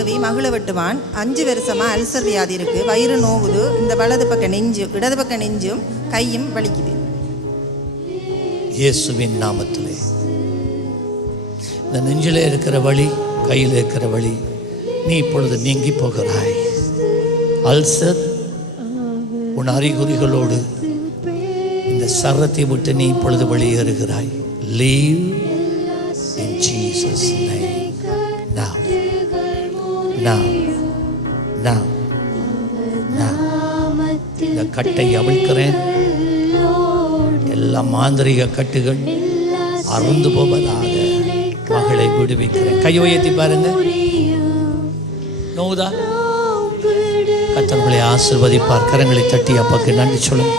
AV மகிழ வெட்டுவான். 5 வருஷமா ulcer வியாதி இருக்கு, வயிறு நோவுது, இந்த வலது பக்க நெஞ்சு இடது பக்க நெஞ்சும் கையும் வலிக்குது. இயேசுவின் நாமத்திலே இந்த நெஞ்சிலே இருக்கிற வலி, கையில் இருக்கிற வலி நீ இப்பொழுது நீங்கி போகிறாய். அல்சர் உன் அறிகுறிகளோடு இந்த சரத்தை விட்டு நீ இப்பொழுது வெளியேறுகிறாய். Leave in Jesus name. Now. இந்த கட்டை அவிழ்க்கிறேன். எல்லா மாந்திரிக கட்டுகள் அறுந்து போவதாக மகளை விடுவிக்கிறேன். கை உயர்த்தி பாருங்க. நோதா கர்த்தர்களை ஆசீர்வதிப்பார். கரங்களை தட்டி அப்பாக்கு நன்றி சொல்லுங்க.